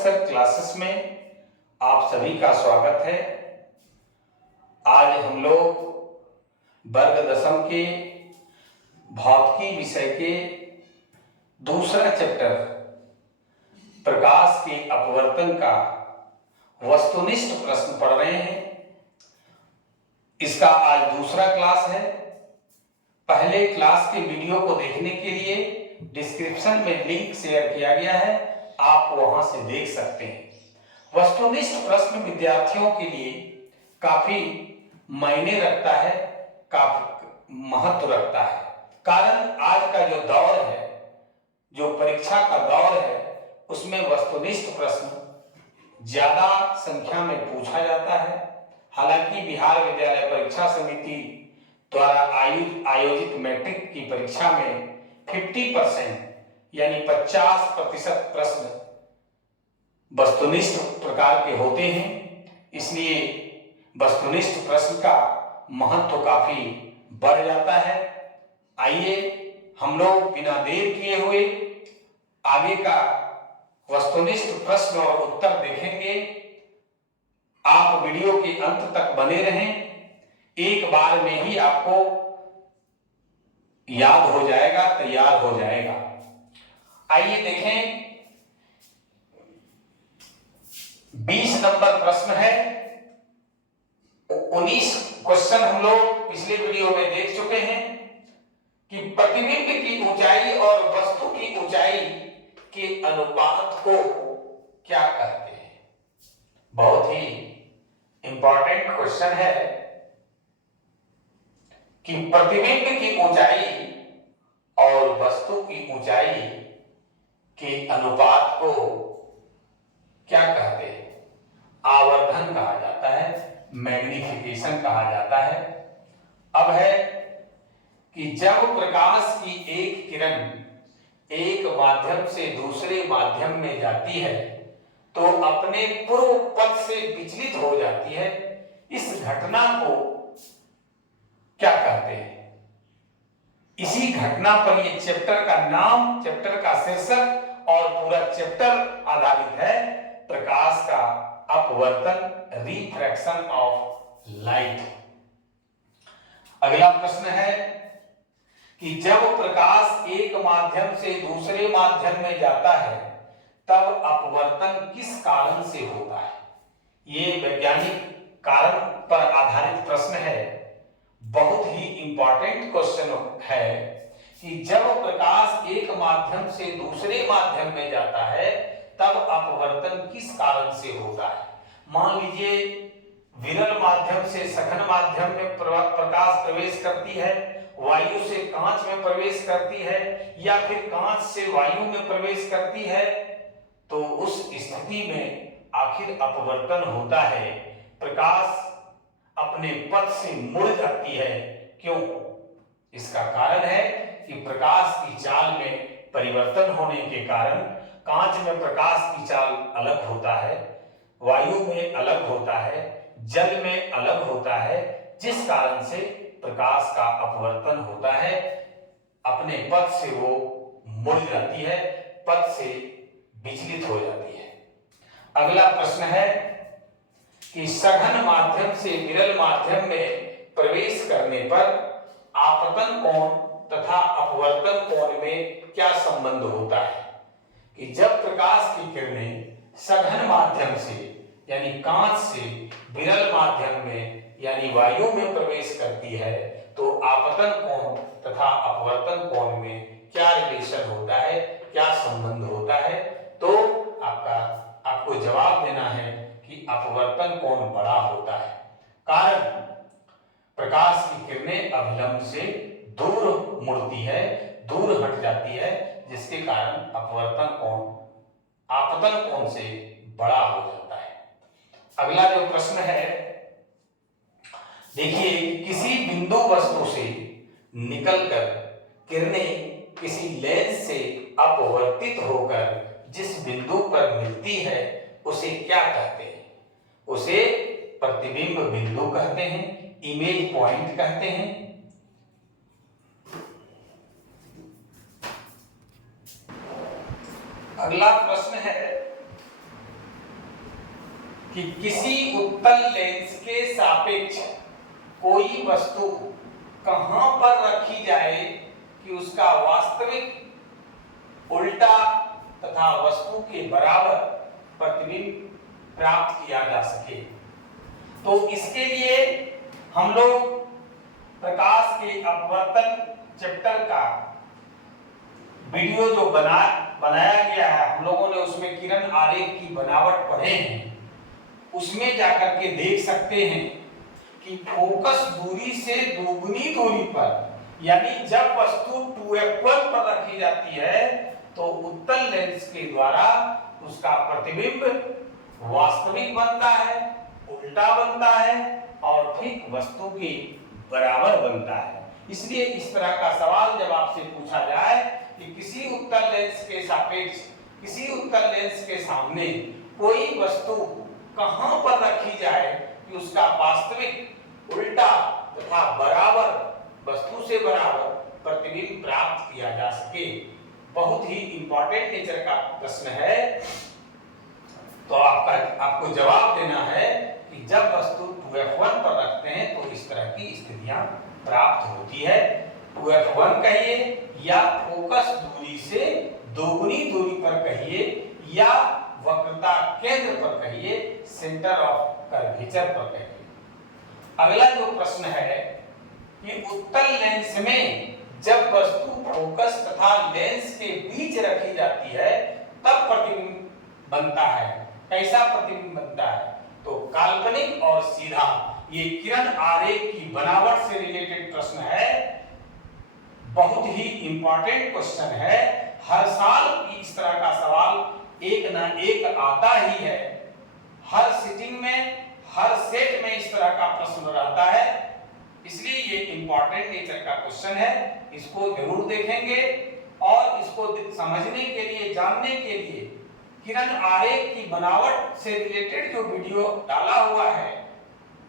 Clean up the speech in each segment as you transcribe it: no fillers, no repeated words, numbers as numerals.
Sir classes में आप सभी का स्वागत है। आज हम लोग वर्ग दशम के भौतिकी विषय के दूसरा चैप्टर प्रकाश के अपवर्तन का वस्तुनिष्ठ प्रश्न पढ़ रहे हैं। इसका आज दूसरा क्लास है। पहले क्लास के वीडियो को देखने के लिए डिस्क्रिप्शन में लिंक शेयर किया गया है, आप वहां से देख सकते हैं। वस्तुनिष्ठ प्रश्न विद्यार्थियों के लिए काफी मायने रखता है, काफी महत्व रखता है। कारण आज का जो दौर है, जो परीक्षा का दौर है, उसमें वस्तुनिष्ठ प्रश्न ज्यादा संख्या में पूछा जाता है। हालांकि बिहार विद्यालय परीक्षा समिति द्वारा आयोजित मैट्रिक की परीक्षा में 50% यानी 50% प्रश्न वस्तुनिष्ठ प्रकार के होते हैं। इसलिए वस्तुनिष्ठ प्रश्न का महत्व काफी बढ़ जाता है। आइए हम लोग बिना देर किए हुए आगे का वस्तुनिष्ठ प्रश्न और उत्तर देखेंगे। आप वीडियो के अंत तक बने रहें, एक बार में ही आपको याद हो जाएगा, तैयार हो जाएगा। आइए देखें, 20 नंबर प्रश्न है। 19 क्वेश्चन हम लोग पिछले वीडियो में देख चुके हैं कि प्रतिबिंब की ऊंचाई और वस्तु की ऊंचाई के अनुपात को क्या कहते हैं। बहुत ही इंपॉर्टेंट क्वेश्चन है कि प्रतिबिंब की ऊंचाई और वस्तु की ऊंचाई के अनुपात को क्या कहते हैं। आवर्धन कहा जाता है, मैग्निफिकेशन कहा जाता है। अब है कि जब प्रकाश की एक किरण एक माध्यम से दूसरे माध्यम में जाती है तो अपने पूर्व पथ से विचलित हो जाती है। इस घटना को क्या कहते हैं। इसी घटना पर ये चैप्टर का नाम, चैप्टर का शीर्षक और पूरा चैप्टर आधारित है प्रकाश का अपवर्तन, रिफ्रैक्शन ऑफ लाइट। अगला प्रश्न है कि जब प्रकाश एक माध्यम से दूसरे माध्यम में जाता है तब अपवर्तन किस कारण से होता है। ये वैज्ञानिक कारण पर आधारित प्रश्न है। बहुत ही इंपॉर्टेंट क्वेश्चन है कि जब प्रकाश एक माध्यम से दूसरे माध्यम में जाता है तब अपवर्तन किस कारण से होता है। मान लीजिए विरल माध्यम से सघन माध्यम में प्रकाश प्रवेश करती है, वायु से कांच में प्रवेश करती है या फिर कांच से वायु में प्रवेश करती है, तो उस स्थिति में आखिर अपवर्तन होता है। प्रकाश अपने पथ से मुड़ जाती है। क्यों? इसका कारण है कि प्रकाश की चाल में परिवर्तन होने के कारण कांच में प्रकाश की चाल अलग होता है, वायु में अलग होता है, जल में अलग होता है, जिस कारण से प्रकाश का अपवर्तन होता है। अपने पथ से वो मुड़ जाती है, पथ से विचलित हो जाती है। अगला प्रश्न है कि सघन माध्यम से विरल माध्यम में प्रवेश करने पर आपतन कोण तथा अपवर्तन कोण में क्या संबंध होता है। कि जब प्रकाश की किरणें सघन माध्यम से यानी कांच से विरल माध्यम में यानी वायु में प्रवेश करती है तो आपतन कोण तथा अपवर्तन कोण में क्या रिलेशन होता है, क्या संबंध होता है। तो आपको जवाब देना है कि अपवर्तन कोण बड़ा होता है। कारण प्रकाश की किरणें अभिलंब से दूर मुड़ती है, दूर हट जाती है, जिसके कारण अपवर्तन कोण आपतन कोण से बड़ा हो जाता है। अगला जो प्रश्न है, देखिए किसी बिंदु वस्तु से निकलकर किरणें किसी लेंस से अपवर्तित होकर जिस बिंदु पर मिलती है उसे क्या कहते हैं। उसे प्रतिबिंब बिंदु कहते हैं, इमेज पॉइंट कहते हैं। अगला प्रश्न है कि किसी उत्तल लेंस के सापेक्ष कोई वस्तु कहां पर रखी जाए कि उसका वास्तविक उल्टा तथा वस्तु के बराबर प्रतिबिंब प्राप्त किया जा सके। तो इसके लिए हम लोग प्रकाश के अपवर्तन चैप्टर का वीडियो जो बनाया गया है, हम लोगों ने उसमें किरण आरेख की बनावट पढ़े हैं, उसमें जाकर के देख सकते हैं कि फोकस दूरी से दोगुनी दूरी पर, यानी जब वस्तु 2f1 पर रखी जाती है तो उत्तल लेंस के द्वारा उसका प्रतिबिंब वास्तविक बनता है, उल्टा बनता है और ठीक वस्तु के बराबर बनता है। इसलिए इस तरह का सवाल जब आपसे पूछा जाए कि किसी उत्तल लेंस के सापेक्ष किसी उत्तल लेंस के सामने कोई वस्तु कहां पर रखी जाए कि उसका वास्तविक उल्टा तथा बराबर वस्तु से बराबर प्रतिबिंब प्राप्त किया जा सके, बहुत ही इंपॉर्टेंट नेचर का प्रश्न है। तो आपको जवाब देना है कि जब वस्तु 2f1 पर रखते हैं तो इस तरह की स्थितियां प्राप्त होती है। 2f1 कहिए या फोकस दूरी से दोगुनी दूरी पर कहिए या वक्रता केंद्र पर कहिए, सेंटर ऑफ कर्वेचर पर कहिए। अगला जो प्रश्न है कि उत्तल लेंस में जब वस्तु फोकस तथा लेंस के बीच रखी जाती है तब प्रतिबिंब बनता है। कैसा प्रतिबिंब बनता है? तो काल्पनिक और सीधा। ये किरण आरेख की बनावट से रिलेटेड प्रश्न है, बहुत ही इंपॉर्टेंट क्वेश्चन है। हर साल इस तरह का सवाल एक ना एक आता ही है। हर सिटिंग में, हर सेट में इस तरह का प्रश्न रहता है, इसलिए ये इंपॉर्टेंट नेचर का क्वेश्चन है। इसको जरूर देखेंगे और इसको समझने के लिए, जानने के लिए किरण आरेख की बनावट से रिलेटेड जो वीडियो डाला हुआ है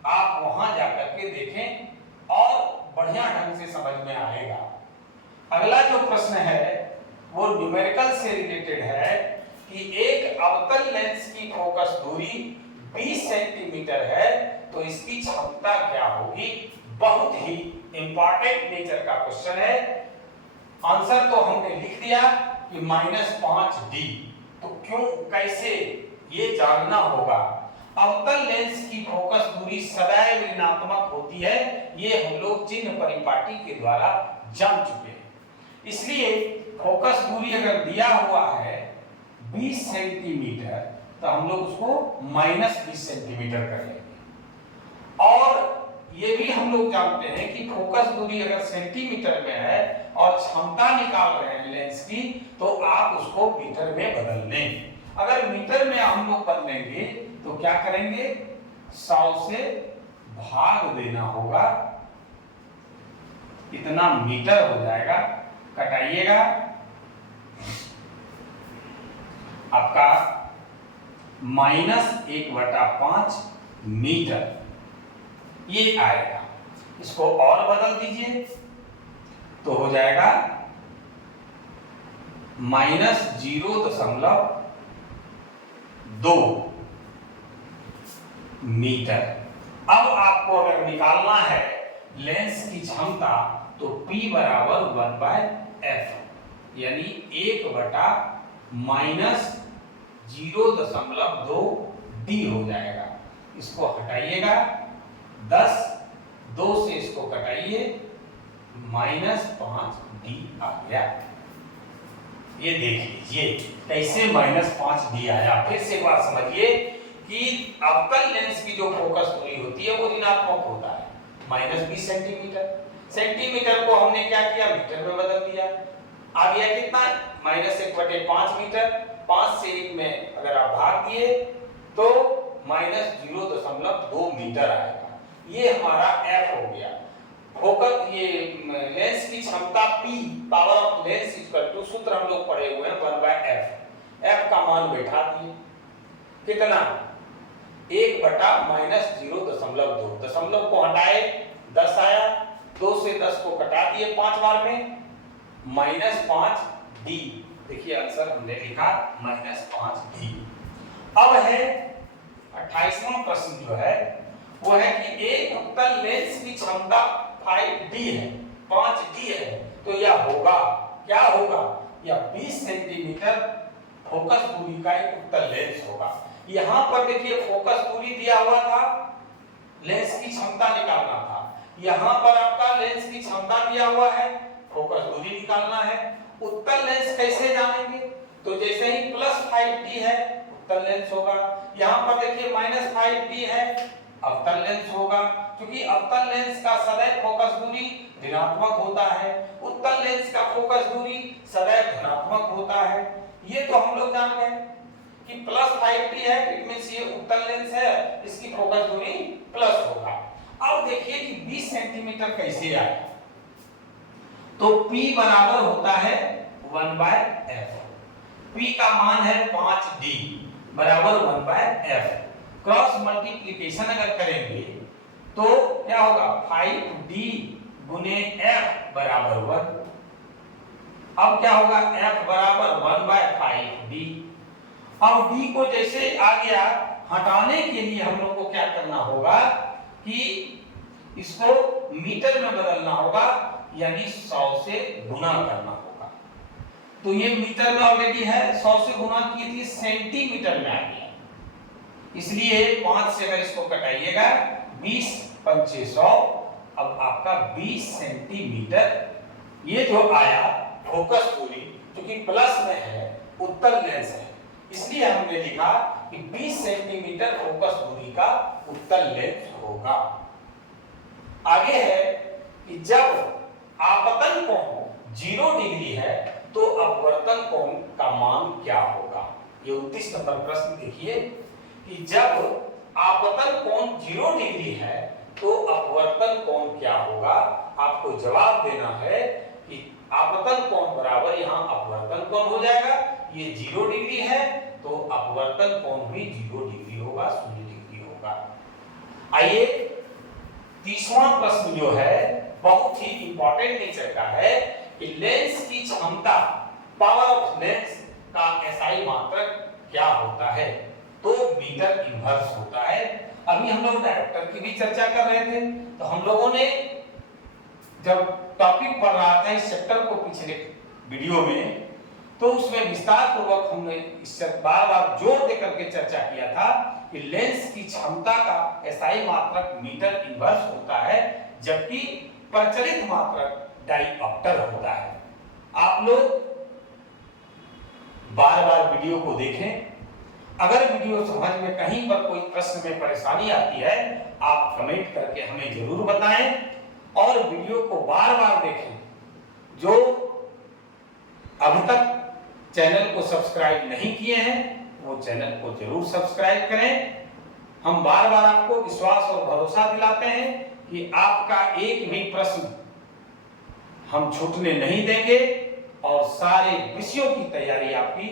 आप वहां जाकर के देखें और बढ़िया ढंग से समझ में आएगा। अगला जो प्रश्न है वो न्यूमेरिकल से रिलेटेड है कि एक अवतल लेंस की फोकस दूरी 20 सेंटीमीटर है तो इसकी क्षमता क्या होगी। बहुत ही इंपॉर्टेंट नेचर का क्वेश्चन है। आंसर तो हमने लिख दिया कि -5d। तो क्यों, कैसे, ये जानना होगा। अवतल लेंस की फोकस दूरी सदैव ऋणात्मक होती है, ये हम लोग चिन्ह परिपाटी के द्वारा जान चुके हैं। इसलिए फोकस दूरी अगर दिया हुआ है 20 सेंटीमीटर तो हम लोग उसको -20 सेंटीमीटर कर लेंगे। और ये भी हम लोग जानते हैं कि फोकस दूरी अगर सेंटीमीटर में है और क्षमता निकाल रहे हैं लेंस की तो आप उसको मीटर में बदल लें। अगर मीटर में हम लोग बदलेंगे तो क्या करेंगे, 100 से भाग देना होगा, इतना मीटर हो जाएगा। कटाइएगा, आपका -1/5 मीटर ये आएगा। इसको और बदल दीजिए तो हो जाएगा -0.2 मीटर। अब आपको अगर निकालना है लेंस की क्षमता तो P बराबर 1/f, यानी 1/-0.2 d हो जाएगा। इसको हटाइएगा, 10, 2 से इसको कटाइए, -5d आ गया। ये देख लीजिए कैसे -5d आया। फिर से एक बार समझिए कि अवतल लेंस की जो फोकस दूरी होती है वो ऋणात्मक होता है, -20 सेंटीमीटर। सेंटीमीटर को हमने क्या किया, मीटर में बदल दिया। आ गया कितना, -1/5 मीटर। 5 से 1 में अगर आप भाग दिए तो -0.2 मीटर आएगा। ये हमारा f हो गया। फोकस ये लेंस की क्षमता P, power of lens equal to, सूत्र हम लोग पढ़े हुए हैं 1/f। f का मान बैठा दिए, कितना, 1/-0.2। दशमलव को हटाए 10 आया, 2 से 10 को कटा दिए 5 बार में, -5d। देखिए आंसर हमने लिखा -5d। अब है 28वां प्रश्न जो है वो है कि एक उत्तल लेंस की क्षमता 5D है, 5D है, तो यह होगा, क्या होगा, यह 20 सेंटीमीटर फोकस दूरी का एक उत्तल लेंस होगा। यहां पर देखिए फोकस दूरी दिया हुआ था, लेंस की क्षमता निकालना था। यहां पर आपका लेंस की क्षमता दिया हुआ है, फोकस दूरी निकालना है। उत्तल लेंस कैसे जानेंगे, तो जैसे ही +5D है उत्तल लेंस होगा, यहां पर देखिए -5D है अवतल लेंस होगा, क्योंकि अवतल लेंस का सदैव फोकस दूरी ऋणात्मक होता है, उत्तल लेंस का फोकस दूरी सदैव धनात्मक होता है। ये तो हम लोग जान गए कि +5D है, इट मींस ये उत्तल लेंस है, इसकी फोकस दूरी प्लस होगा। अब देखिए कि 20 सेंटीमीटर कैसे आया, तो P बराबर होता है 1/f, P का मान है 5D बराबर 1/f। क्रॉस मल्टीप्लिकेशन अगर करेंगे तो क्या होगा, 5D गुने f बराबर 1। अब क्या होगा, f बराबर 1/5D। अब D को जैसे आ गया, हटाने के लिए हम लोग को क्या करना होगा कि इसको मीटर में बदलना होगा, यानी 100 से गुना करना होगा। तो ये मीटर में ऑलरेडी है, 100 से गुना की थी, सेंटीमीटर में आ गया, इसलिए 5 से अगर इसको कटाइएगा 20 पंचे 100, अब आपका 20 सेंटीमीटर ये जो आया फोकस दूरी, क्योंकि प्लस में है उत्तल लेंस है, इसलिए हमने लिखा कि 20 सेंटीमीटर फोकस दूरी का उत्तल लेंस होगा। आगे है कि जब आपतन कोण 0 डिग्री है तो अपवर्तन कोण का मान क्या होगा। ये 29 नंबर प्रश्न देखिए कि जब आपतन कोण 0 डिग्री है तो अपवर्तन कोण क्या होगा। आपको जवाब देना है कि आपतन कोण बराबर यहाँ अपवर्तन कोण हो जाएगा, ये 0 डिग्री है तो अपवर्तन कोण भी 0 डिग्री होगा, 0 डिग्री होगा। आइए 30वां प्रश्न जो है बहुत ही इंपॉर्टेंट नेचर का है कि लेंस की क्षमता, पावर ऑफ लेंस का SI मात्रक क्या होता है, तो मीटर इनवर्स होता है। अभी हम लोग डायोप्टर की भी चर्चा कर रहे थे, तो हम लोगों ने जब टॉपिक पढ़ रहा था इस चैप्टर को पिछले वीडियो में, तो उसमें विस्तार पूर्वक हमने इससे बार-बार जोर देकर के चर्चा किया था कि लेंस की क्षमता का SI मात्रक मीटर इनवर्स होता है, जबकि प्रचलित मात्रक डायऑप्टर होता है। आप लोग बार-बार वीडियो को देखें। अगर वीडियो समझ में कहीं पर कोई प्रश्न में परेशानी आती है, आप कमेंट करके हमें जरूर बताएं और वीडियो को बार-बार देखें। जो अभी तक चैनल को सब्सक्राइब नहीं किए हैं वो चैनल को जरूर सब्सक्राइब करें। हम बार-बार आपको विश्वास और भरोसा दिलाते हैं कि आपका एक भी प्रश्न हम छूटने नहीं देंगे और सारे विषयों की तैयारी आपकी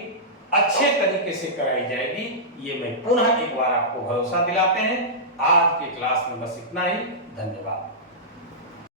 अच्छे तरीके से कराई जाएगी। ये मैं पुनः एक बार आपको भरोसा दिलाते हैं। आज के क्लास में बस इतना ही। धन्यवाद।